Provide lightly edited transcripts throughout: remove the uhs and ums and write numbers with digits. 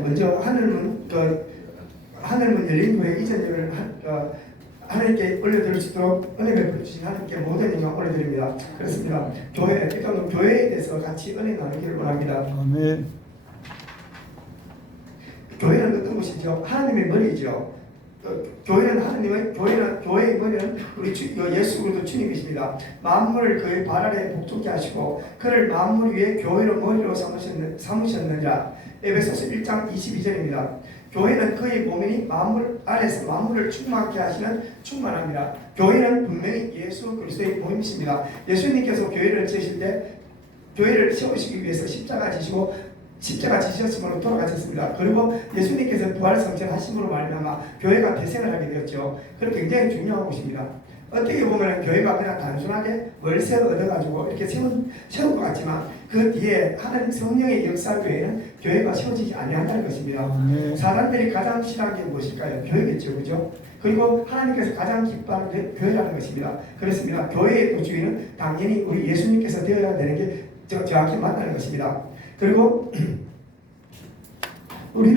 먼저 하늘문 열린 후에 이전을 하나님께 올려드릴 수 있도록 은혜 베풀어 주신 하나님께 모든 영광 올려드립니다. 그렇습니다. 교회에 대해서 같이 은혜 나누기를 원합니다. 아멘. 교회는 어떤 곳이죠? 하나님의 머리죠. 교회의 머리는 우리 예수 그리스도 주님이십니다. 만물을 그의 발 아래 복종케 하시고 그를 만물 위에 교회로 머리로 삼으셨느니라. 에베소서 1장 22절입니다. 교회는 그의 몸이니 만물 안에서 만물을 충만케 하시는 충만합니다. 교회는 분명히 예수 그리스도의 몸이십니다. 예수님께서 교회를 지으실 때 교회를 세우시기 위해서 십자가 지셨으므로 돌아가셨습니다. 그리고 예수님께서 부활성천하심으로 말미암아 교회가 대생을 하게 되었죠. 그건 굉장히 중요한 것입니다. 어떻게 보면 교회가 그냥 단순하게 월세를 얻어가지고 이렇게 세운 것 같지만 그 뒤에 하나님 성령의 역사 외에는 교회가 세워지지 아니한다는 것입니다. 사람들이 가장 싫어하는 게 무엇일까요? 교회겠죠, 그죠? 그리고 하나님께서 가장 기뻐하는 게 교회라는 것입니다. 그렇습니다. 교회의 주인은 당연히 우리 예수님께서 되어야 되는 게 정확히 맞다는 것입니다. 그리고 우리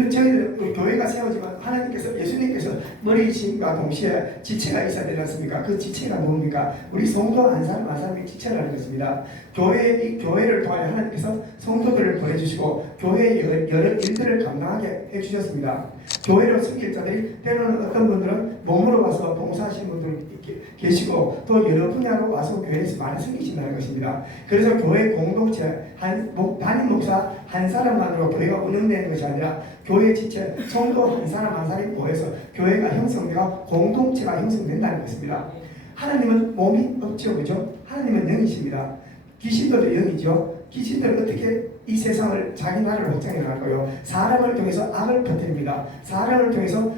교회가 세워지면 하나님께서 예수님께서 머리이심과 동시에 지체가 있어야 되지 않습니까? 그 지체가 뭡니까? 우리 성도 한 사람 한 사람이 지체라는 것입니다. 이 교회를 통하여 하나님께서 성도들을 보내주시고 교회의 여러 일들을 감당하게 해주셨습니다. 교회로 섬길 자들이 때로는 어떤 분들은 몸으로 와서 봉사하시는 분들 계시고 또 여러 분야로 와서 교회에서 많이 섬기신다는 것입니다. 그래서 교회 공동체 담임 목사 한 사람만으로 교회가 운영되는 것이 아니라 교회 지체 성도 한 사람 한 사람이 모여서 교회가 형성되고 공동체가 형성된다는 것입니다. 하나님은 몸이 없죠, 그죠? 하나님은 영이십니다. 귀신들도 영이죠. 귀신들은 어떻게 이 세상을 자기 나라를 확장해 나갈까요? 사람을 통해서 악을 퍼뜨립니다. 사람을 통해서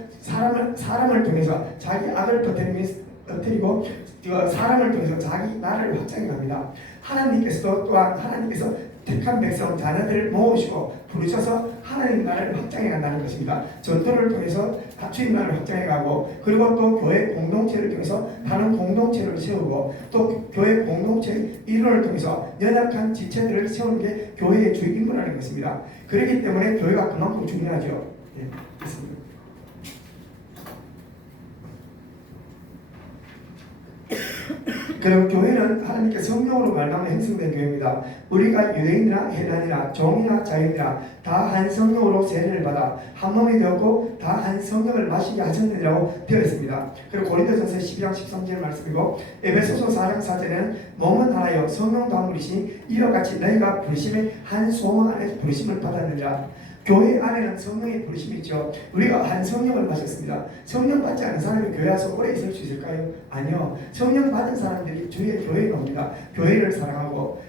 자기 악을 퍼뜨리고 사람을 통해서 자기 나라를 확장해 갑니다. 하나님께서도 또한 하나님께서 택한 백성 자녀들을 모으시고 부르셔서 하나님 나라를 확장해 간다는 것입니다. 전도를 통해서 주님 나라를 확장해 가고 그리고 또 교회 공동체를 통해서 다른 공동체를 세우고 또 교회 공동체의 이론을 통해서 연약한 지체들을 세우는 게 교회의 주요 임무라는 것입니다. 그렇기 때문에 교회가 그만큼 중요하죠. 네, 그렇습니다. 그리고 교회는 하나님께 성령으로 말미암아 형성된 교회입니다. 우리가 유대인이나 헬라인이나 종이나 자유인이나 다 한 성령으로 세례를 받아 한 몸이 되었고 다 한 성령을 마시게 하셨느니라고 되어 있습니다. 그리고 고린도전서 12장 13절 말씀이고 에베소서 4장 4절에는 몸은 하나요 성령도 한 분이시니 이와 같이 너희가 부르심의 한 소망 안에서 부르심을 받았느니라. 교회 안에는 성령의 부르심이 있죠. 우리가 한 성령을 받았습니다. 성령 받지 않은 사람이 교회 와서 오래 있을 수 있을까요? 아니요. 성령 받은 사람들이 주의 교회에 옵니다. 교회를 사랑하고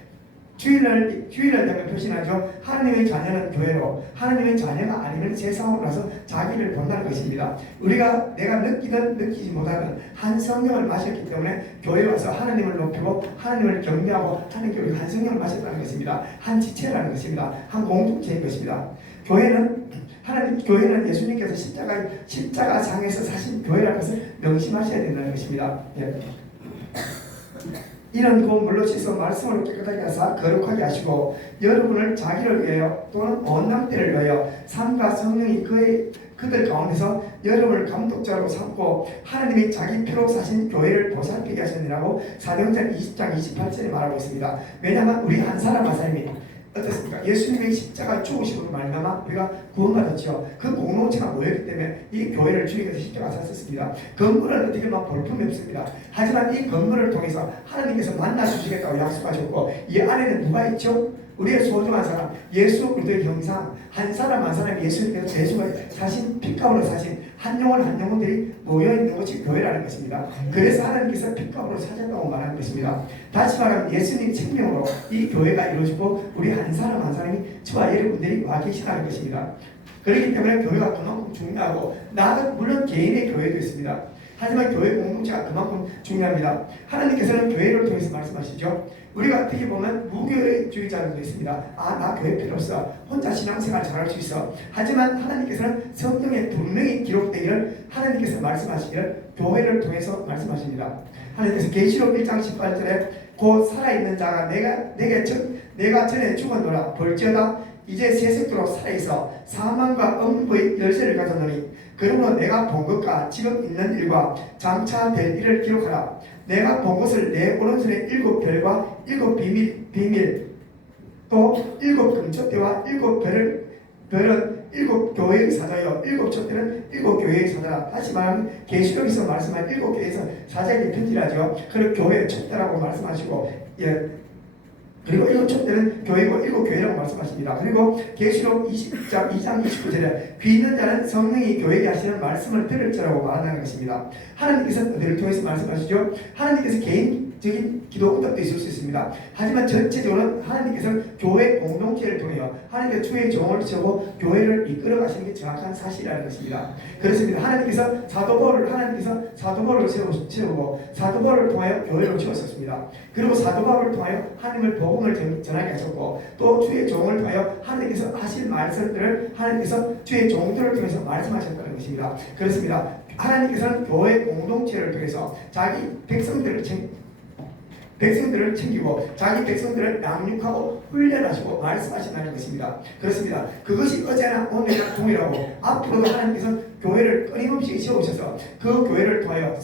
주일날 되면 표시하죠. 하나님의 자녀는 교회로, 하나님의 자녀가 아니면 세상으로 나서 자기를 본다는 것입니다. 내가 느끼든 느끼지 못하든 한 성령을 마셨기 때문에 교회에 와서 하나님을 높이고 하나님을 경배하고 하나님께 한 성령을 마셨다는 것입니다. 한 지체라는 것입니다. 한 공동체인 것입니다. 교회는 예수님께서 십자가상에서 사신 교회라는 것을 명심하셔야 된다는 것입니다. 예. 이런 물로 씻어 말씀으로 깨끗하게 하사 거룩하게 하시고 여러분을 자기를 위하여 또는 온 남들을 위하여 삶과 성령이 그들 가운데서 여러분을 감독자로 삼고 하나님이 자기 피로 사신 교회를 보살피게 하셨느라고 사도행전 20장 28절에 말하고 있습니다. 왜냐하면 우리 한 사람 한 사람이 어떻습니까? 예수님의 십자가 죽으심으로 말미암아 우리가 구원받았죠. 그 공동체가 모였기 때문에 이 교회를 주님께서 십자가 사셨습니다. 건물은 어떻게 볼품이 없습니다. 하지만 이 건물을 통해서 하나님께서 만나주시겠다고 약속하셨고 이 안에는 누가 있죠? 우리의 소중한 사람, 예수 그리스도의 형상, 한 사람 한 사람 예수님께서 제수가 사신 핏값으로 사신 한 영혼들이 모여있는 것이 교회라는 것입니다. 그래서 하나님께서 핏값으로 사셨다고 말하는 것입니다. 다시 말하면 예수님 생명으로 이 교회가 이루어지고 우리 한 사람 한 사람이 저와 여러분들이 와 계시다는 것입니다. 그렇기 때문에 교회가 그만큼 중요하고 물론 개인의 교회도 있습니다. 하지만 교회 공동체가 그만큼 중요합니다. 하나님께서는 교회를 통해서 말씀하시죠. 우리가 어떻게 보면 무교회주의자들도 있습니다. 나 교회 필요 없어. 혼자 신앙생활 잘할 수 있어. 하지만 하나님께서는 성경에 분명히 기록되기를 하나님께서 말씀하시기를 교회를 통해서 말씀하십니다. 하나님께서 계시록 1장 18절에 곧 살아있는 자가 내가 전에 죽었노라 볼지어다 이제 세세토록 살아있어 사망과 음부의 열쇠를 가졌노니 그러므로 내가 본 것과 지금 있는 일과 장차 될 일을 기록하라. 내가 본 것을 내 오른손에 7별과 7비밀 또 7금촛대와 7별은 7교회의 사자요 7촛대는 7교회의 사자라. 다시 말하면 계시록에서 말씀한 7교회에서 사자에게 편지하죠. 그리고 교회의 촛대라고 말씀하시고 그리고 7촛대는 교회고 7교회라고 말씀하십니다. 그리고 계시록 20장 2장 29절에 귀 있는 자는 성령이 교회에게 하시는 말씀을 들을 자라고 말하는 것입니다. 하나님께서 어디를 통해서 말씀하시죠? 하나님께서 개인적인 기도 응답도 있을 수 있습니다. 하지만 전체적으로 하나님께서는 교회 공동체를 통해요. 하나님께서 주의 종을 세우고 교회를 이끌어 가시는 게 정확한 사실이라는 것입니다. 그렇습니다. 하나님께서 사도 바울을 세우고 사도 바울을 통하여 교회를 세웠습니다. 그리고 사도 바울을 통하여 하나님을 복음을 전하게 하셨고 또 주의 종을 통하여 하나님께서 하실 말씀들을 하나님께서 주의 종들을 통해서 말씀하셨다는 것입니다. 그렇습니다. 하나님께서는 교회 공동체를 통해서 자기 백성들을 챙기고 자기 백성들을 양육하고 훈련하시고 말씀하신다는 것입니다. 그렇습니다. 그것이 어제나 오늘이나 동일하고 앞으로도 하나님께서 교회를 끊임없이 세우셔서 그 교회를 통하여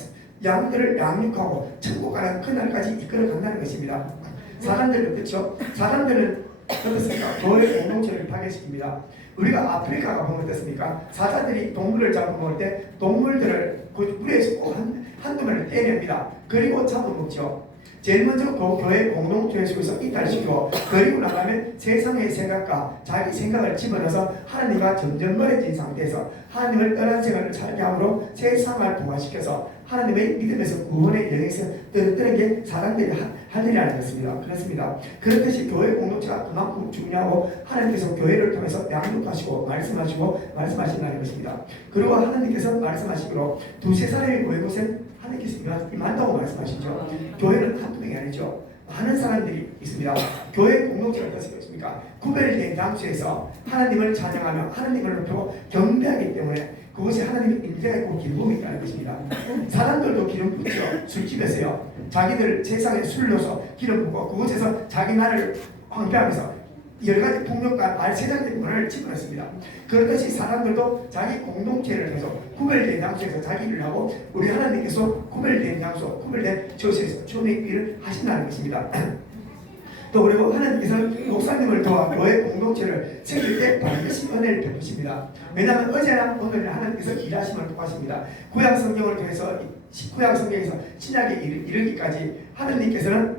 양들을 양육하고 천국 가는 그날까지 이끌어 간다는 것입니다. 사람들은 그렇죠? 사람들은 어떻습니까? 교회 공동체를 파괴시킵니다. 우리가 아프리카 가보면 어떻습니까? 사자들이 동물을 잡아먹을 때 동물들을 그 물에서 꼭 한두 마리를 떼냅니다. 그리고 잡아먹죠. 제일 먼저 그 교회 공동체 속에서 이탈시키고 그리고 나가면 세상의 생각과 자기 생각을 집어넣어서 하나님과 점점 멀어진 상태에서 하나님을 떠난 생활을 살게 함으로 세상을 동화시켜서 하나님의 믿음에서 구원의 여행에서 떠드는 게 사람들이 할 일이라는 것입니다. 그렇습니다. 그렇듯이 교회 공동체가 그만큼 중요하고 하나님께서 교회를 통해서 양육하시고 말씀하신다는 것입니다. 그리고 하나님께서 말씀하시기로 두세 사람이 모인 곳에 하나님께서 임한다고 말씀하시죠. 교회는 한두 명이 아니죠. 많은 사람들이 있습니다. 교회 공동체가 어떻습니까? 구별된 장소에서 하나님을 찬양하며 하나님을 높이고 경배하기 때문에 그것이 하나님의 인재가 있고 기름이 있다는 것입니다. 사람들도 기름 붓죠. 술집에서요. 자기들 세상에 술 넣어서 기름 붓고 그곳에서 자기 나를 황폐하면서 10가지 폭력과 말세상의 문화를 집어넣습니다. 그렇듯이 사람들도 자기 공동체를 해서 구별된 장소에서 자기를 하고 우리 하나님께서 구별된 장소, 구별된 처소에서 주님의 일을 하신다는 것입니다. 또 그리고 하나님께서는 목사님을 도와 교회 공동체를 세울 때 반드시 은혜를 베푸십니다. 왜냐하면 어제나 오늘은 하나님께서 일하심을 도와십니다. 구약 성경을 통해서 구약 성경에서 신약에 이르기까지 하나님께서는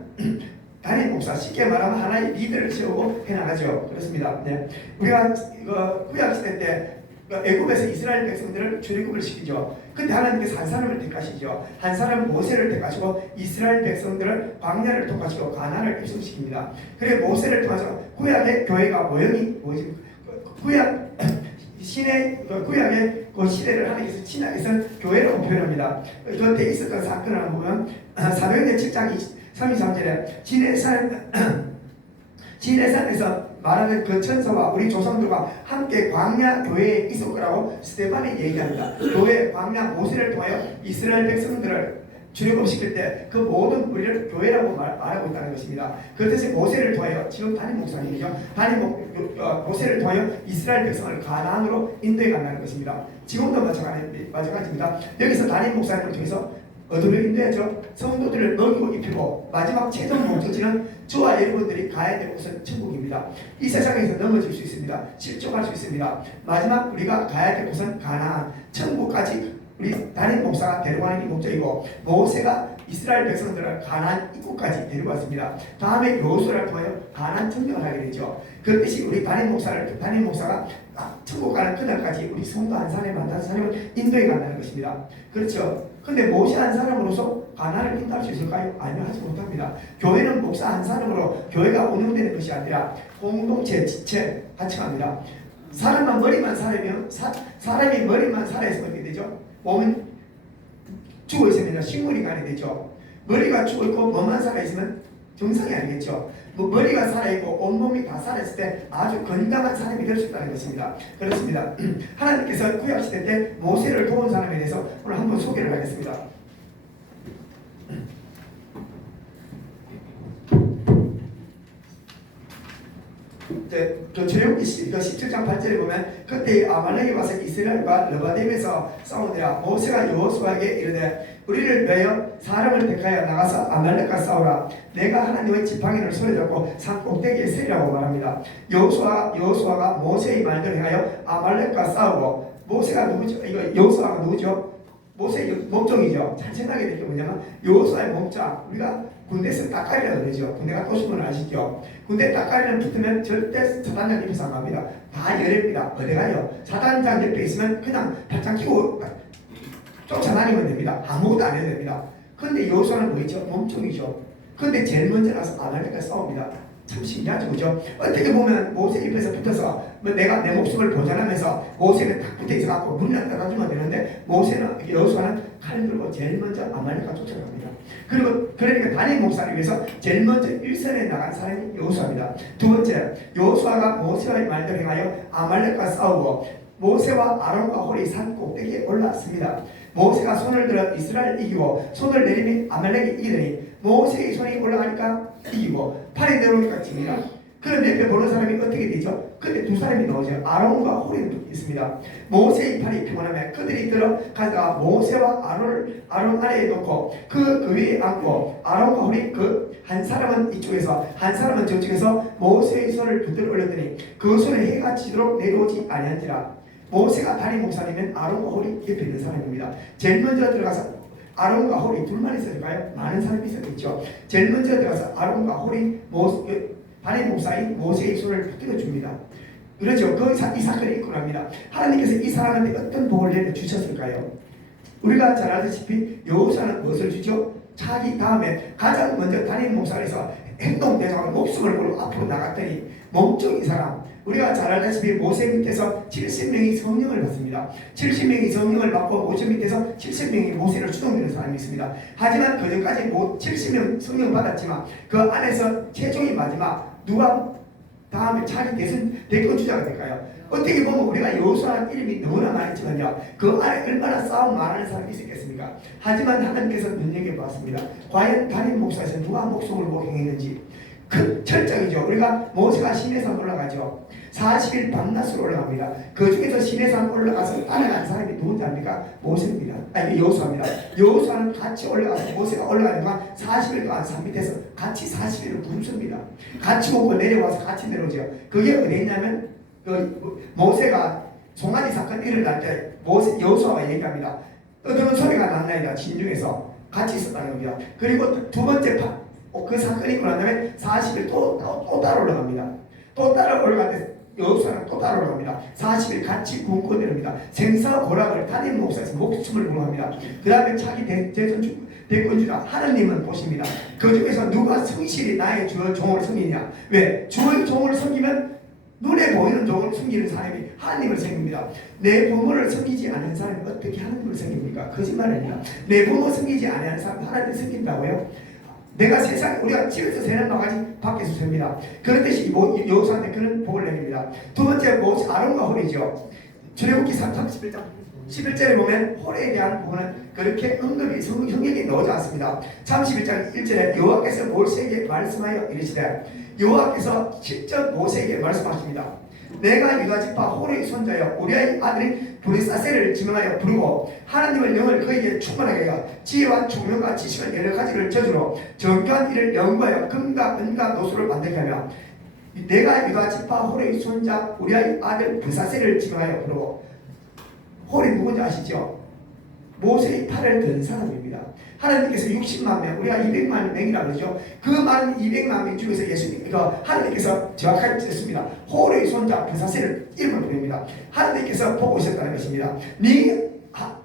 단임 목사, 쉽게 말하면 하나의 리더를 세우고 해나가죠. 그렇습니다. 네. 우리가 구약 시대 때 애굽에서 이스라엘 백성들을 출애굽을 시키죠. 근데 하나님께서 한 사람을 택하시죠. 한 사람 모세를 택하시고 이스라엘 백성들을 광야를 통과시키고 가나안을 입성시킵니다. 그래 모세를 통해서 구약의 교회가 모형이 뭐지? 구약의 그 시대를 하나님께서 신약에서 교회라고 표현합니다. 그때 있었던 사건을 보면 사도행전 7장 33절에 지네산에서 말하는 그 천사와 우리 조상들과 함께 광야 교회에 있을 거라고 스데반이 얘기합니다. 교회 광야 모세를 통하여 이스라엘 백성들을 출애굽시킬 때 그 모든 무리를 교회라고 말하고 있다는 것입니다. 그것이 모세를 통하여 지금 담임 목사님이죠. 모세를 통하여 이스라엘 백성을 가나안으로 인도해 간다는 것입니다. 지금도 마찬가지입니다. 여기서 담임 목사님을 통해서 어디로 인도하죠? 성도들을 먹이고 입히고 마지막 최종 목적지는 저와 여러분들이 가야 될 곳은 천국입니다. 이 세상에서 넘어질 수 있습니다. 실족할 수 있습니다. 마지막 우리가 가야 될 곳은 가나안, 천국까지 우리 담임 목사가 데려가는 게 목적이고 모세가 이스라엘 백성들을 가나안 입구까지 데려갔습니다. 다음에 여호수아를 통하여 가나안 점령을 하게 되죠. 그렇듯이 우리 담임 목사가 천국 가는 그날까지 우리 성도 한 사람 한 사람을 인도해 간다는 것입니다. 그렇죠. 근데 모세 한 사람으로서 가나안을 인도할 수 있을까요? 아니요, 하지 못합니다. 교회는 목사 한 사람으로 교회가 운영되는 것이 아니라 공동체, 지체, 같이 갑니다. 사람이 머리만 살아있으면 어떻게 되죠? 몸은 죽어 있으면 식물이 가게 되죠. 머리가 죽어 있고 몸만 살아 있으면 정상이 아니겠죠. 머리가 살아 있고 온몸이 다 살아 있을 때 아주 건강한 사람이 될 수 있다는 것입니다. 그렇습니다. 하나님께서 구약 시대 때 모세를 도운 사람에 대해서 오늘 한번 소개를 하겠습니다. 그 출애굽기 17장 8절에 보면 그때 아말렉이 와서 이스라엘과 르바딤에서 싸우니라. 모세가 여호수아에게 이르되 우리를 매여 사람을 택하여 나가서 아말렉과 싸우라. 내가 하나님의 지팡이를 손에 잡고 산 꼭대기에 세리라고 말합니다. 여호수아가 모세의 말대로 행하여 아말렉과 싸우고 모세가 누구죠? 이거 여호수아가 누구죠? 모세의 목적이죠. 잘 생각해야 될 게 뭐냐면 여호수아의 목적, 우리가 군대에서 따까리라고 그러죠. 군대가 도시면 아시죠? 군대 따까리를 붙으면 절대 사단장 옆에서 안 갑니다. 다 열입니다. 어디 가요? 사단장 옆에 있으면 그냥 발장 끼고 쫓아다니면 됩니다. 아무것도 안 해도 됩니다. 근데 여호수아는 뭐죠? 몸종이죠. 근데 제일 먼저 나서 아말렉과 싸웁니다. 참 신기하죠, 그죠? 어떻게 보면 모세 옆에서 붙어서 내가 내 목숨을 보존하면서 모세는 딱 붙어 있어갖고 문이나 따라주면 되는데 모세는 여호수아는 칼 들고 제일 먼저 아말렉과 쫓아갑니다. 그리고 그러니까 단임 목사를 위해서 제일 먼저 일선에 나간 사람이 여호수아입니다. 두 번째, 여호수아가 모세의 말대로 행하여 아말렉과 싸우고 모세와 아론과 홀이 산 꼭대기에 올랐습니다. 모세가 손을 들어 이스라엘 이기고 손을 내리니 아말렉이 이기더니 모세의 손이 올라가니까 이기고 팔이 내려오니까 집니다. 그럼 옆에 보는 사람이 어떻게 되죠? 그때 두 사람이 나오죠. 아론과 홀이 있습니다. 모세의 팔이 피곤하면 그들이 들어가다가 모세와 아론 아래에 놓고 그 위에 앉고 아론과 홀이 그 한 사람은 이쪽에서 한 사람은 저쪽에서 모세의 손을 붙들어 올렸더니 그 손에 해가 지도록 내려오지 아니한지라. 모세가 단임 목사님은 아론과 홀이 옆에 있는 사람입니다. 제일 먼저 들어가서 아론과 홀이 둘만 있었을까요? 많은 사람이 있었겠죠. 제일 먼저 들어가서 아론과 홀이 단임 목사인 모세의 손을 붙들어 줍니다. 그렇죠. 이 사건이 있고 납니다. 하나님께서 이 사람한테 어떤 복을 내려주셨을까요? 우리가 잘 알다시피 여호수아는 무엇을 주죠? 자기 다음에 가장 먼저 단임 목사에서 행동대장으로 목숨을 걸고 앞으로 나갔더니 몸종인 사람, 우리가 잘 알다시피 모세 밑에서 70명이 성령을 받습니다. 70명이 성령을 받고 모세 밑에서 70명이 모세를 추동되는 사람이 있습니다. 하지만 그전까지 70명 성령 받았지만 그 안에서 최종의 마지막 누가 다음에 차기 대권 주자가 될까요? 어떻게 보면 우리가 여호수아라는 이름이 너무나 많지만요, 그 안에 얼마나 싸움 많은 사람이 있었겠습니까? 하지만 하나님께서 눈여겨보았습니다. 과연 단임 목사에서 누가 목숨을 보고 행했는지 그 철저이죠. 우리가 모세가 시내산 올라가죠. 40일 밤낮으로 올라갑니다. 그 중에서 시내산 올라가서 따라간 사람이 누군지 압니까? 모세입니다. 아니, 여호수아입니다. 여호수아는 같이 올라가서 모세가 올라가니까 40일 동안 산 밑에서 같이 40일을 굶습니다. 같이 먹고 내려와서 같이 내려오죠. 그게 어디 있냐면 모세가 송아지 사건 일어날 때 여호수아가 얘기합니다. 떠드는 소리가 났나이다. 진중에서 같이 있었다는 겁니다. 그리고 두 번째 그 사건이 있고 난 다음에 40일 또 따라 올라갑니다. 또 따라 올라갈 때 여호수아는 또 따라 올라갑니다. 40일 같이 굶고 내립니다. 생사고락을 단임 목사에서 목숨을 공합니다. 그 다음에 차기 대권주자 하나님은 보십니다. 그 중에서 누가 성실히 나의 주의 종을 섬기냐? 왜? 주의 종을 섬기면 눈에 보이는 종을 섬기는 사람이 하나님을 섬깁니다. 내 부모를 섬기지 않는 사람이 어떻게 하나님을 섬깁니까? 거짓말입니다. 내 부모 섬기지 않는 사람이 하나님을 섬긴다고요? 내가 세상 우리가 집에서 세는 바가지 밖에서 셉니다. 그렇듯이 여호수아한테 그런 복을 내립니다. 두 번째 모세 아론과 홀이죠. 출애굽기 3장 11절에 보면 홀에 대한 부분은 그렇게 언급이 성경에 나오지 않습니다. 31장 1절에 여호와께서 모세에게 말씀하여 이르시되, 여호와께서 직접 모세에게 말씀하십니다. 내가 유다 지파 홀의 손자여 우리의 아들인 브리사세를 지명하여 부르고 하나님을 영을 그에게 충만하게 하여 지혜와 총명과 지식을 여러 가지를 저주로 정교한 일을 연구하여 금과 은과 노수를 만들게 하며 내가 유다 지파 홀의 손자 우리의 아들 브리사세를 지명하여 부르고, 홀이 누군지 아시죠? 모세의 팔을 든 사람입니다. 하나님께서 60만 명, 우리가 200만 명이라고 그러죠. 그 많은 200만 명 중에서 하나님께서 정확하게 쳤습니다. 홀의 손자 브리사세를 이름을 부릅니다. 하나님께서 보고 있었다는 것입니다. 네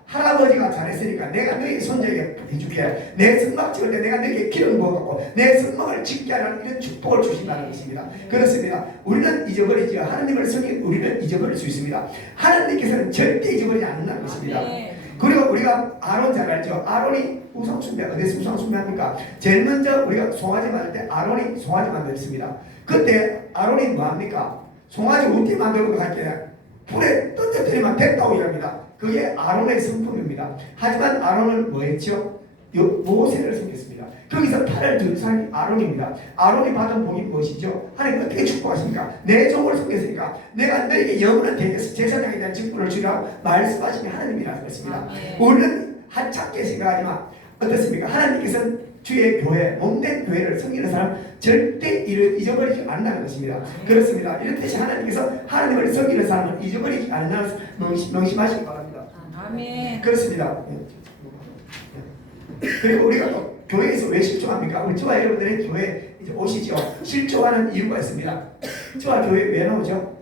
할아버지가 잘했으니까 내가 너희 손자에게 해줄게. 내 성막 찍을 때 내가 너에게 기름 부어갖고 내 성막을 짓게 하라는 이런 축복을 주신다는 것입니다. 그렇습니다. 우리는 잊어버리지, 하나님을 섬긴 우리는 잊어버릴 수 있습니다. 하나님께서는 절대 잊어버리지 않는다는 것입니다. 그리고 우리가 아론 잘 알죠. 아론이 우상숭배, 어디서 우상숭배합니까? 제일 먼저 우리가 송아지 만들 때 아론이 송아지 만들었습니다. 그때 아론이 뭐합니까? 송아지 우띠 만들고 갈 때 불에 던져뜨리면 됐다고 이럽니다. 그게 아론의 성품입니다. 하지만 아론은 뭐했죠? 모세를 섬겼습니다. 거기서 팔을 든 사람이 아론입니다. 아론이 받은 복이 무엇이죠? 하나님 어떻게 축복하십니까? 내 종을 섬겼으니까 내가 너에게 영원한 제사장에 대한 직분을 주라고 말씀하시는 하나님이라는 것입니다. 우리는 한참게 생각하지만 어떻습니까? 하나님께서는 주의 교회, 몸된 교회를 섬기는 사람 절대 잊어버리지 않는다는 것입니다. 그렇습니다. 이렇듯이 하나님께서 하나님을 섬기는 사람을 잊어버리지 않는다는 것을 명심하시기 바랍니다. 아멘. 그렇습니다. 그리고 우리가 또 교회에서 왜 실종합니까? 우리 저와 여러분들의 교회 이제 오시죠. 실종하는 이유가 있습니다. 저와 교회 왜 나오죠?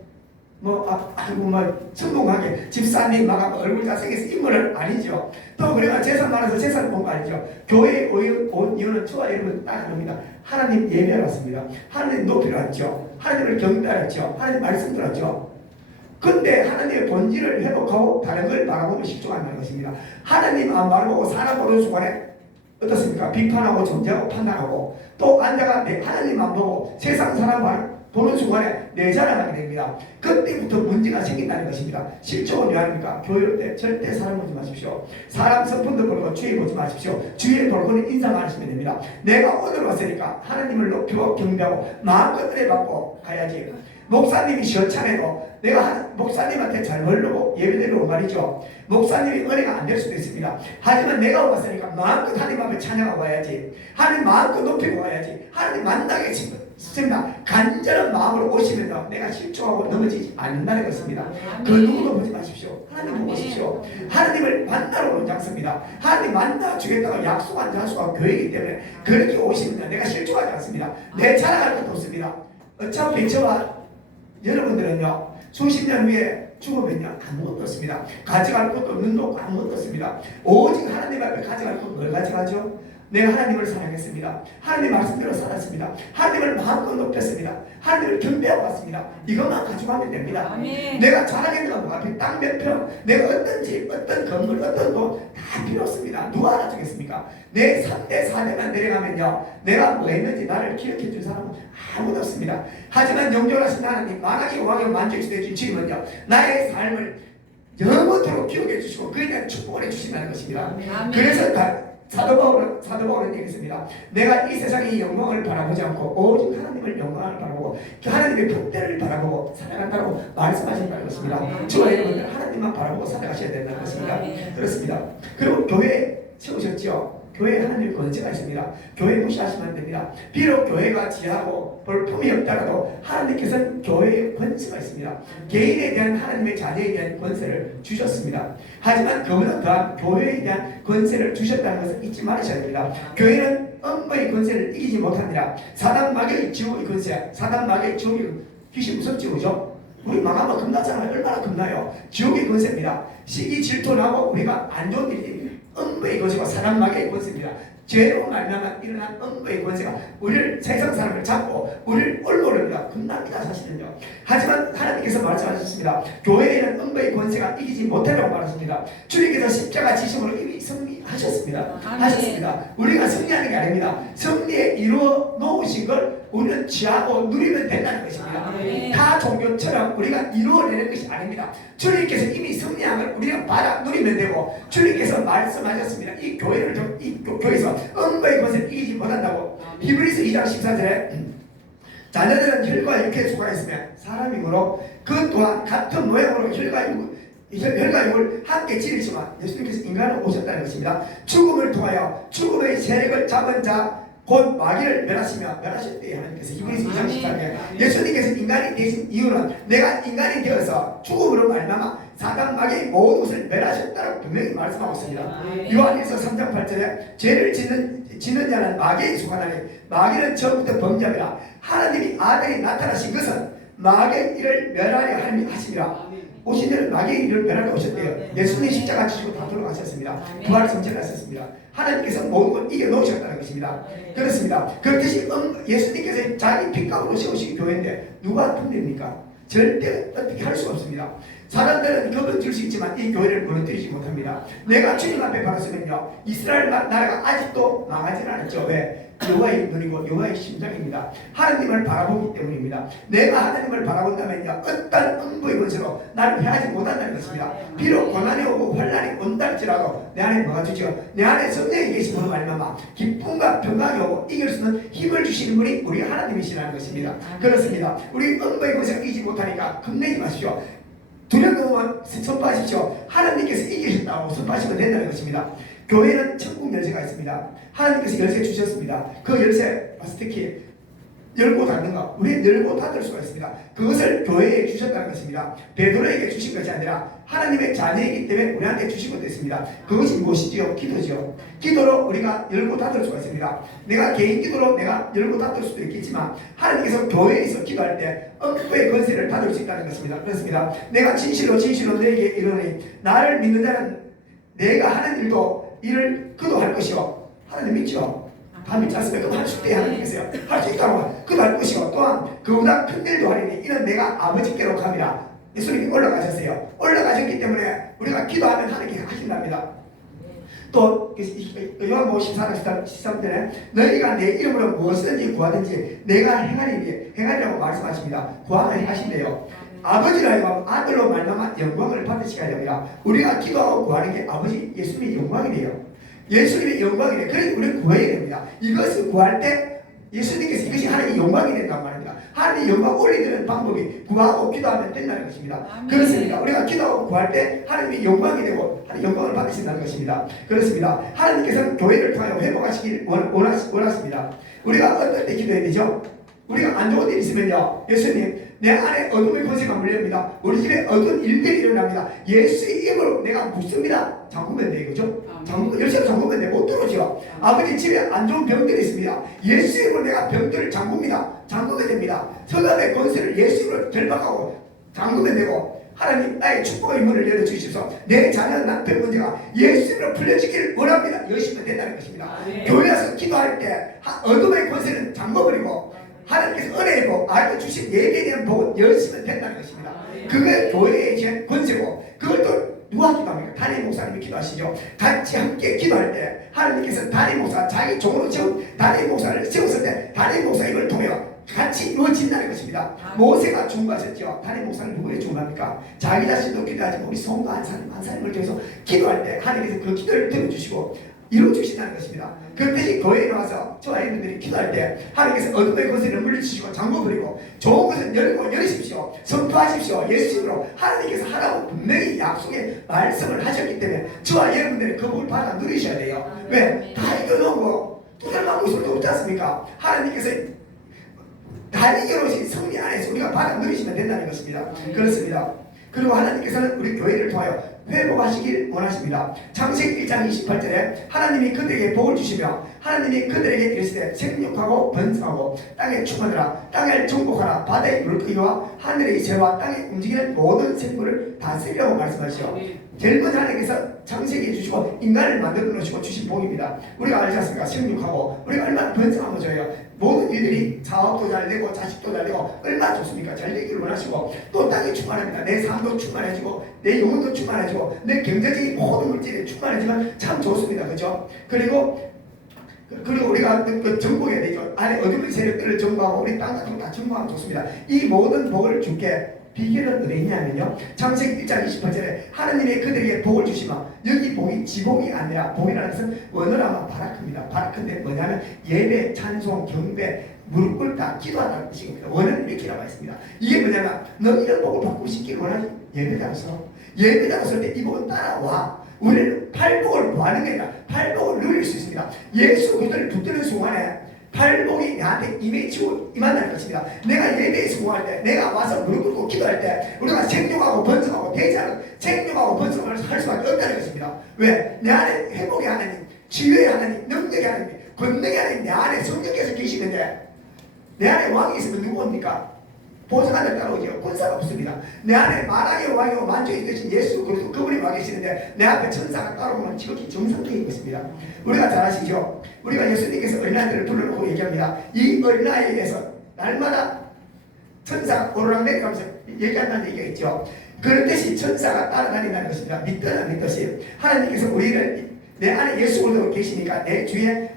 성공하게 집사님 막 얼굴 잘생겨서 인물은 아니죠. 또 그래가 재산 많아서 재산 본 거 아니죠. 교회에 온 이유는 저와 여러분 딱 합니다. 하나님 예배하러 왔습니다. 하나님 높이러 왔죠. 하나님을 경배하죠. 하나님 말씀 들었죠. 근데 하나님의 본질을 회복하고 다른 걸 바라보면 실종한다는 것입니다. 하나님 안 바라보고 사람 보는 순간에 어떻습니까? 비판하고 정죄하고 판단하고 또 앉아가 하나님 안 보고 세상 사람 보는 순간에 내 자랑하게 됩니다. 그때부터 문제가 생긴다는 것입니다. 실종은 왜 합니까? 교회 때 절대 사람 보지 마십시오. 사람 성품도 보고 주의 보지 마십시오. 주의 볼거는 인사만 하시면 됩니다. 내가 오늘 왔으니까 하나님을 높이고 경배하고 마음껏 은혜받고 가야지. 목사님이 시원찮아도 내가 목사님한테 잘 모르고 예배드리고 말이죠. 목사님이 은혜가 안 될 수도 있습니다. 하지만 내가 왔으니까 마음껏 하나님 앞에 찬양하고 와야지. 하나님 마음껏 높이고 와야지. 하나님 만나게 싶습니다. 간절한 마음으로 오시면 내가 실족하고 넘어지지 않는다는 것입니다. 그 누구도 보지 마십시오. 하나님 보고 오십시오. 하나님을 만나러 온 장소입니다. 하나님 만나 주겠다고 약속한 장소가 교회이기 때문에 그렇게 오십니다. 내가 실족하지 않습니다. 내 자랑할 것도 없습니다. 어차피 저와 여러분들은요 수십 년 후에 죽으면요 아무것도 없습니다. 가져갈 것도 없는 도 아무것도 없습니다. 오직 하나님 앞에 가져갈 것 뭘 가져가죠? 내가 하나님을 사랑했습니다. 하나님 말씀대로 살았습니다. 하나님을 마음껏 높였습니다. 하나님을 경배하고 왔습니다. 이것만 가져가면 됩니다. 아멘. 내가 자랑했는 건 뭐가 땅 몇 평, 내가 어떤 집, 어떤 건물, 어떤 돈 다 필요 없습니다. 누가 알아주겠습니까? 내 3대 4대만 내려가면요 내가 뭐 했는지 나를 기억해 준 사람은 아무도 없습니다. 하지만 영존하신 하나님 만왕의 왕의 만주시대 주님은요 나의 삶을 영원토록 기억해 주시고 그에 대한 축복을 해주신다는 것입니다. 아멘. 그래서 사도 바울은 얘기했습니다. 내가 이 세상의 영광을 바라보지 않고 오직 하나님을 영광을 바라보고 하나님의 복대를 바라보고 살아간다고 말씀하신다는 것입니다. 저와 여러분들 하나님만 바라보고 살아가셔야 된다는 것입니다. 그렇습니다. 그리고 교회에 세우셨죠. 교회에 하나님의 권세가 있습니다. 교회 무시하시면 안 됩니다. 비록 교회가 지하고 볼품이 없다라도 하나님께서는 교회에 권세가 있습니다. 개인에 대한 하나님의 자녀에 대한 권세를 주셨습니다. 하지만 그보다 더한 교회에 대한 권세를 주셨다는 것을 잊지 말으셔야 됩니다. 교회는 엄마의 권세를 이기지 못합니다. 사단 마귀의 지옥의 권세, 사단 마귀의 지옥의 귀신 무섭지 그죠? 우리 망하면 겁나잖아요. 얼마나 겁나요? 지옥의 권세입니다. 시기 질투나고 우리가 안 좋은 일이 음부의 권세가 사단 마귀의 권세입니다. 죄로 말미암아 일어난 음부의 권세가 우리를 세상 사람을 잡고 우리를 올라옵니다. 겁납니다 사실은요. 하지만 하나님께서 말씀하셨습니다. 교회에는 음부의 권세가 이기지 못하라고 말하십니다. 주님께서 십자가 지심으로 이미 승리하셨습니다. 하셨습니다. 우리가 승리하는 게 아닙니다. 승리에 이루어 놓으신 걸 우리는 취하고 누리면 된다는 것입니다. 타 종교처럼 우리가 이루어내는 것이 아닙니다. 주님께서 이미 승리한 걸 우리가 받아 누리면 되고 주님께서 말씀하셨습니다. 이 교회를 이 교회에서 음부의 권세를 이기지 못한다고. 히브리서 2장 14절에 자녀들은 혈과 육에 속하였으면 사람이므로 그 또한 같은 모양으로 혈과 육을 함께 지르시만 예수님께서 인간으로 오셨다는 것입니다. 죽음을 통하여 죽음의 세력을 잡은 자 곧 마귀를 멸하셨대요. 하나님께서 히브리서 2장 14절에 예수님께서 인간이 되신 이유는 내가 인간이 되어서 죽음으로 말미암아 사단 마귀의 모든 것을 멸하셨다고 분명히 말씀하고 있습니다. 요한일서 3장 8절에 죄를 짓는 자는 마귀에 속하나니 마귀는 처음부터 범죄함이라. 하나님이 아들이 나타나신 것은 마귀의 일을 멸하려 하심이라. 오신 이는 마귀의 일을 멸하려 오셨대요. 예수님이 십자가 지시고 다 돌아가셨습니다. 부활 성천하셨습니다. 하나님께서 모든 걸 이겨놓으셨다는 것입니다. 그렇습니다. 그렇듯이 예수님께서 자기 핏값으로 세우신 교회인데 누가 틈냅니까? 절대 어떻게 할 수가 없습니다. 사람들은 겁은 줄 수 있지만 이 교회를 무너뜨리지 못합니다. 내가 주님 앞에 받았으면요 이스라엘 나라가 아직도 망하지 않았죠. 왜? 여호와의 눈이고 여호와의 심장입니다. 하나님을 바라보기 때문입니다. 내가 하나님을 바라본다면요 어떤 음부의 권세로 나를 해하지 못한다는 것입니다. 비록 고난이 오고 환난이 온다 할지라도 내 안에 뭐가 주죠? 내 안에 성령이 계시므로 말미암아 기쁨과 평강이 오고 이길 수 있는 힘을 주시는 분이 우리 하나님이시라는 것입니다. 그렇습니다. 우리 음부의 권세가 이기지 못하니까 겁내지 마십시오. 두려움은 선포하십시오. 하나님께서 이기셨다고 선포하시면 된다는 것입니다. 교회는 천국 열쇠가 있습니다. 하나님께서 열쇠 주셨습니다. 그 열쇠 특히 열고 닫는 것, 우리는 열고 닫을 수가 있습니다. 그것을 교회에 주셨다는 것입니다. 베드로에게 주신 것이 아니라 하나님의 자녀이기 때문에 우리한테 주신 것도 있습니다. 그것이 무엇이지요? 기도죠. 기도로 우리가 열고 닫을 수가 있습니다. 내가 개인 기도로 내가 열고 닫을 수도 있겠지만 하나님께서 교회에서 기도할 때 음부의 권세를 닫을 수 있다는 것입니다. 그렇습니다. 내가 진실로 너에게 이르노니 나를 믿는 자는 내가 하는 일도 이를 그도 할 것이요. 하나님 믿죠? 다 믿지 않습니까? 그럼 할 수 있대 하나님께서요. 할 수 있다고 그도 할 것이고 또한 그보다 큰 일도 하리니 이는 내가 아버지께로 가미라. 예수님이 올라가셨어요. 올라가셨기 때문에 우리가 기도하면 하나님께 하신답니다. 또 요한복음 13절에 너희가 내 이름으로 무엇이든지 구하든지 내가 행하리라고 말씀하십니다. 구하면 하신대요. 아버지로 하여금 아들로 말미암아 영광을 받으시게 하렵니다. 우리가 기도하고 구하는 게 아버지 예수님의 영광이래요. 예수님의 영광이래. 그래서 우리는 구해야 됩니다. 이것을 구할 때 예수님께서 이것이 하나님의 영광이 된단 말입니다. 하나님의 영광 올리는 방법이 구하고 기도하면 된다는 것입니다. 그렇습니다. 우리가 기도하고 구할 때 하나님의 영광이 되고 하나님의 영광을 받으신다는 것입니다. 그렇습니다. 하나님께서는 교회를 통하여 회복하시길 원하십니다. 우리가 어떨 때 기도해야 되죠? 우리가 안 좋은 일 있으면요, 예수님 내 안에 어둠의 권세가 물려옵니다. 우리 집에 어두운 일들이 일어납니다. 예수의 이름으로 내가 묻습니다. 잠그면 돼, 그죠? 열쇠로 잠그면 돼. 못 들어오죠. 아버지 집에 안 좋은 병들이 있습니다. 예수의 이름으로 내가 병들을 잠굽니다. 잠그면 됩니다. 서감의 권세를 예수 이름으로 결박하고 잠그면 되고, 하나님 나의 축복의 문을 열어주십시오. 내 자녀 남편 문제가 예수 이름으로 풀려지기를 원합니다. 열심히 된다는 것입니다. 교회에서 기도할 때 어둠의 권세는 잠궈버리고 하나님께서 은혜이고 알고 주신 예배에 대한 복은 열심히 된다는 것입니다. 그게 교회의 권세고, 그걸 또 누가 기도합니까? 담임 목사님이 기도하시죠. 같이 함께 기도할 때 하나님께서 담임 목사, 자기 종으로 세운 담임 목사를 세웠을 때 담임 목사 이걸 통해 같이 이루어진다는 것입니다. 모세가 중보하셨죠. 담임 목사는 누구에 중보합니까? 자기 자신도 기도하지만 우리 성도 한 사람을 통해서 기도할 때 하나님께서 그 기도를 들어주시고 이루어주신다는 것입니다. 그 대신 교회에 나와서 저와 여러분들이 기도할 때 하나님께서 어둠의 권세를 물리치시고 잠궈버리고 좋은 것은 열으십시오. 선포하십시오. 예수님으로 하나님께서 하라고 분명히 약속의 말씀을 하셨기 때문에 저와 여러분들이 그 복을 받아 누리셔야 돼요. 왜? 다 이겨놓고 두달만 무술도 없지 않습니까? 하나님께서 다 이겨놓으신 승리 안에서 우리가 받아 누리시면 된다는 것입니다. 그렇습니다. 그리고 하나님께서는 우리 교회를 통하여 회복하시길 원하십니다. 창세기 1장 28절에 하나님이 그들에게 복을 주시며 하나님이 그들에게 이르시되 생육하고 번성하고 땅에 충만하라. 땅을 정복하라. 바다의 물고기와 하늘의 새와 땅에 움직이는 모든 생물을 다스리라고 말씀하시오. 제일 먼저 하나님께서 창세기에 주시고 인간을 만들어 놓으시고 주신 복입니다. 우리가 알지 않습니까? 생육하고 우리가 얼마나 번성한 거죠. 모든 이들이 사업도 잘 되고 자식도 잘 되고 얼마나 좋습니까? 잘 되기를 원하시고 또 땅이 충만합니다. 내 삶도 충만해지고 내 영혼도 충만해지고 내 경제적인 모든 물질이 충만해지면 참 좋습니다. 그죠? 그리고 우리가 그 정복해야 되죠. 안에 어둠의 세력들을 정복하고 우리 땅 같은 거 다 정복하면 좋습니다. 이 모든 복을 줄게 비결은 어디 있냐면요, 창세기 1장 28절에 하나님이 그들에게 복을 주시면, 여기 복이 지복이 아니라 복이라는 것은 원어라면 바라크입니다. 바라크인데 뭐냐면 예배, 찬송, 경배, 무릎 꿇다, 기도하다는 뜻입니다. 원어는 이렇게 나와 있습니다. 이게 뭐냐면 너 이런 복을 받고 싶기를 원하니 예배당에서 때 이 복은 따라와. 우리는 팔복을 구하는 게 아니라 팔복을 누릴 수 있습니다. 예수 그리스도를 붙드는 순간에 팔복이 나한테 임한다는 것입니다. 내가 예배에서 구할 때, 내가 와서 무릎 꿇고 기도할 때 우리가 생육하고 번성하고 대자는 생육하고 번성을 할 수밖에 없다는 것입니다. 왜? 내 안에 회복의 하나님, 치유의 하나님, 능력의 하나님, 권능의 하나님 내 안에 성령께서 계시는데 내 안에 왕이 있으면 누구입니까? 보좌관을 따라오죠. 권사가 없습니다. 내 안에 만왕의 왕이고 만주에 있듯이 예수 그리스도 그분이 와 계시는데 내 앞에 천사가 따라오면 지극히 정상적인 것입니다. 우리가 잘 아시죠? 우리가 예수님께서 어린아이들을 불러놓고 얘기합니다. 이 어린아이에 대해서 날마다 천사가 오르락내리면서 얘기한다는 얘기가 있죠. 그렇듯이 천사가 따라다닌다는 것입니다. 믿든 안 믿듯이 하나님께서 우리를 내 안에 예수 그리스도가 계시니까 내 주에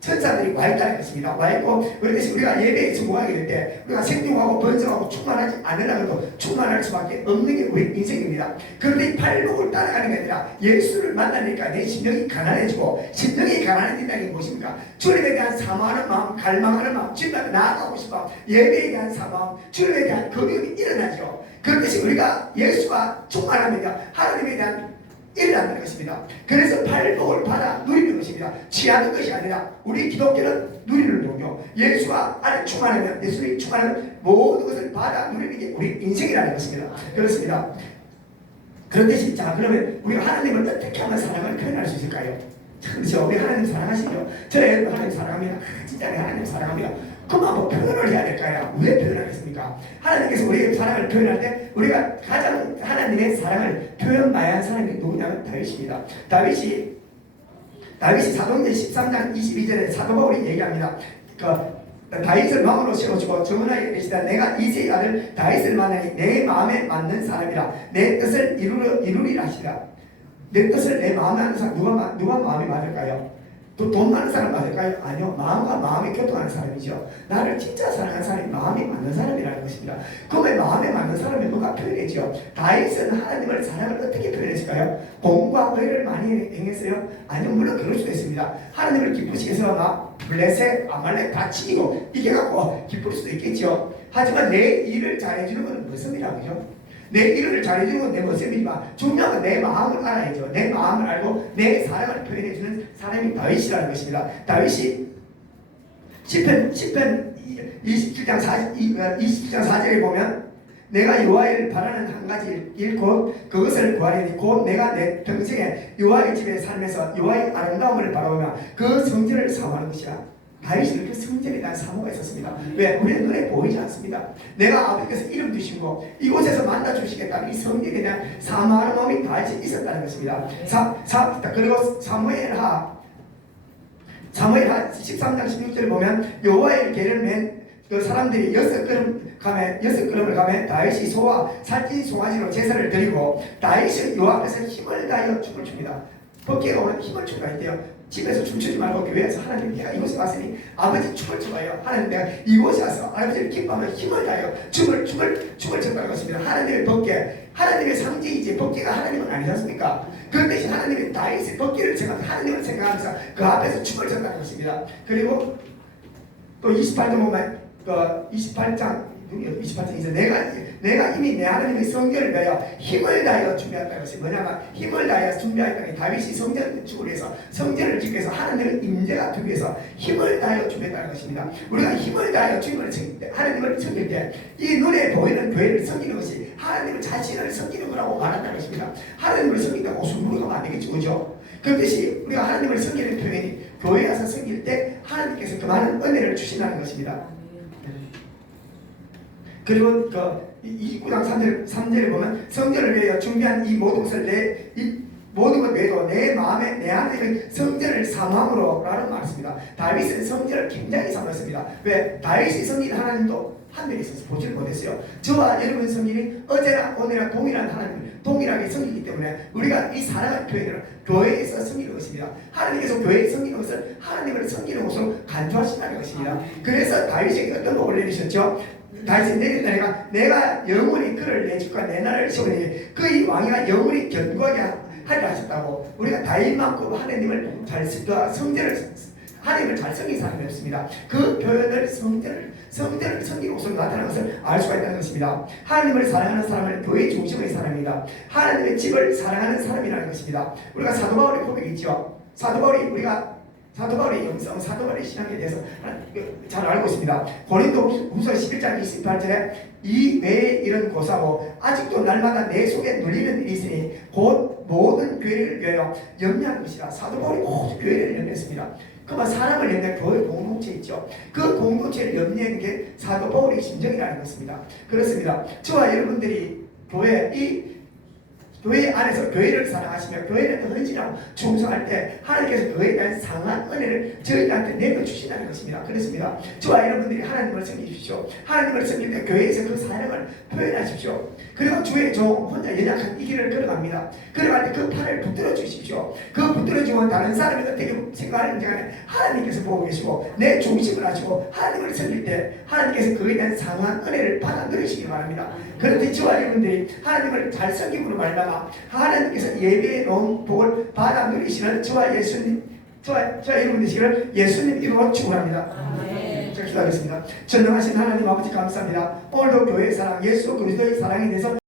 천사들이 와 있다는 것입니다. 와 있고, 그렇듯이 우리가 예배에 성공하게 될 때 우리가 생존하고 번성하고 충만하지 않으려고 충만할 수밖에 없는 게 우리 인생입니다. 그런데 이 팔복을 따라가는 게 아니라 예수를 만나니까 내 심령이 가난해지고, 심령이 가난해진다는 게 무엇입니까? 주님에 대한 사모하는 마음, 갈망하는 마음, 주님 앞에 나아가고 싶어 예배에 대한 사모함, 주님에 대한 거리움이 일어나죠. 그렇듯이 우리가 예수와 충만하면 하나님에 대한 일어나는 것입니다. 그래서 팔복을 받아 누리는 것입니다. 취하는 것이 아니라 우리 기독교는 누리는 종교. 예수와 안에 충만하면, 예수님이 충만하면 모든 것을 받아 누리는 게 우리 인생이라는 것입니다. 그렇습니다. 그런데 자, 그러면 우리가 하나님을 어떻게 하면 사랑을 표현할 수 있을까요? 그렇죠. 우리 하나님 사랑하시죠. 저는 하나님 사랑합니다. 진짜 내가 하나님 사랑합니다. 그럼 뭐 표현을 해야 될까요? 왜 표현하겠습니까? 하나님께서 우리의 사랑을 표현할 때 우리가 가장 하나님의 사랑을 표현해야 한 사람이 누구냐면 다윗입니다. 다윗이 사도행전 13장 22절에 사도 바울이 얘기합니다. 다윗을 왕으로 세워주고 전하에 계시다. 내가 이새의 아들 다윗을 만나니 내 마음에 맞는 사람이라. 내 뜻을 이루리라 하시라. 내 뜻을 내 마음에 하는 사람, 누가 마음이 맞을까요? 또 돈 많은 사람 맞을까요? 아니요. 마음과 마음이 교통하는 사람이죠. 나를 진짜 사랑하는 사람이 마음이 맞는 사람이라는 것입니다. 그러면 마음에 맞는 사람을 누가 표현했죠? 다윗은 하나님을 사랑을 어떻게 표현했을까요? 공과 의를 많이 행했어요? 아니요. 물론 그럴 수도 있습니다. 하나님을 기쁘시게 해서 막 블레셋, 아말렉 다 치고 이겨갖고 기쁠 수도 있겠죠. 하지만 내 일을 잘해주는 것은 무슨이라고 그죠? 내 일을 잘해주는 건 내 모습이지만 중요한 건 내 마음을 알아야죠. 내 마음을 알고 내 사랑을 표현해주는 사람이 다윗이라는 것입니다. 다윗이 시편 27장 4절에 보면 내가 여호와를 바라는 한 가지 잃고 그것을 구하리니 곧 내가 내 평생에 여호와의 집에 살면서 여호와의 아름다움을 바라보며 그 성전을 사모하는 것이라. 다윗이 이렇게 성전에 대한 사모가 있었습니다. 왜? 우리의 눈에 보이지 않습니다. 내가 아버지께서 이름 주시고 이곳에서 만나 주시겠다는 이 성전에 대한 사모하는 마음이 다윗이 있었다는 것입니다. 그리고 사무엘하 13장 16절을 보면 여호와의 계를 맨 그 사람들이 6걸음을 가면 다윗이 소와 살찐 송아지로 제사를 드리고 다윗은 여호와 앞에서 힘을 다하여 춤을 춥니다. 법계가 오는 힘을 추가 있대요. 집에서 춤추지 말고 교회에서 하나님 내가 이곳에 왔으니 아버지 춤을 춰봐요. 하나님 내가 이곳에 와서 아버지를 기뻐하며 힘을 다하여 춤을 췄다는 것입니다. 하나님의 법계, 하나님의 상징이지 법계가 하나님은 아니지 않습니까? 그 대신 하나님의 다윗의 법계를 하나님을 생각하면서 그 앞에서 춤을 췄다는 것입니다. 그리고 또 28절 보면 28장에서 내가 이미 내 하나님의 성전을 위하여 힘을 다하여 준비했다는 것이 뭐냐면 힘을 다하여 준비했다는 다윗이 성전을 건축을 위해서 성전을 짓기 위해서 하나님의 임재가 되기 위해서 힘을 다하여 준비했다는 것입니다. 우리가 힘을 다하여 하나님을 섬길 때 이 눈에 보이는 교회를 섬기는 것이 하나님을 자신을 섬기는 거라고 말한다는 것입니다. 하나님을 섬긴다고 숨부르고 하면 안 되겠죠. 그죠? 그렇듯이 우리가 하나님을 섬기는 표현이 교회에 와서 섬길 때 하나님께서 그 많은 은혜를 주신다는 것입니다. 그리고 29장 3절에 보면 성전을 위하여 준비한 이 모든 것을 모든 것 외에도 내 마음에 내 하나님의 성전을 사모함으로 라는 말씀입니다. 다윗은 성전을 굉장히 사모했습니다. 왜? 다윗이 섬긴 하나님도 한 명이 있어서 보지를 못했어요. 저와 여러분 성전이 어제나 오늘이나 동일한 하나님을 동일하게 섬기기 때문에 우리가 이 사랑의 표현을 교회에서 섬기는 것입니다. 하나님께서 교회에 섬기는 것은 하나님을 섬기는 것으로 간주하신다는 것입니다. 그래서 다윗에게 어떤 법을 내리셨죠? 다윗은 내가 영원히 그를 내줄까 내 나라를 세우니 그의 왕이가 영원히 견고하게 하리라 하셨다고. 우리가 다윗만큼 하나님을 하나님을 잘 섬긴 사람이 없습니다. 그 표현을 성전을 섬기는 것으로 나타나는 것을 알 수가 있다는 것입니다. 하나님을 사랑하는 사람은 교회 중심의 사람입니다. 하나님의 집을 사랑하는 사람이라는 것입니다. 우리가 사도 바울의 고백이 있죠. 사도 바울의 영성, 사도 바울의 신앙에 대해서 잘 알고 있습니다. 고린도 후서 11장 28절에 이 외에 이런 고사고 아직도 날마다 내 속에 눌리는 일이 있으니 곧 모든 교회를 위하여 염려하는 것이라. 사도 바울이 모든 교회를 염려했습니다. 그만 사람을 염려한 교회 공동체 있죠. 그 공동체를 염려하는 게 사도 바울의 심정이라는 것입니다. 그렇습니다. 저와 여러분들이 교회 교회 안에서 교회를 사랑하시며 교회를 헌신하고 충성할 때 하나님께서 그에 대한 상한 은혜를 저희한테 내려주신다는 것입니다. 그렇습니다. 저와 여러분들이 하나님을 섬기십시오. 하나님을 섬길 때 교회에서 그 사랑을 표현하십시오. 그리고 주의 종 혼자 연약한 이 길을 걸어갑니다. 걸어갈 때 그 팔을 붙들어 주십시오. 그 붙들어 주면 다른 사람이 어떻게 생각하는지 간에 하나님께서 보고 계시고 내 중심을 하시고 하나님을 섬길 때 하나님께서 그에 대한 상한 은혜를 받아 누리시기 바랍니다. 그런데 저와 여러분들이 하나님을 잘 섬김으로 말미암아 하나님께서 예배에 놓은 복을 받아 누리시는 저와 예수님, 저와 여러분 되시기를 예수님 이름으로 축원합니다. 자, 기도하겠습니다. 전능하신 하나님 아버지 감사합니다. 오늘도 교회의 사랑, 예수 그리스도의 사랑에 대해서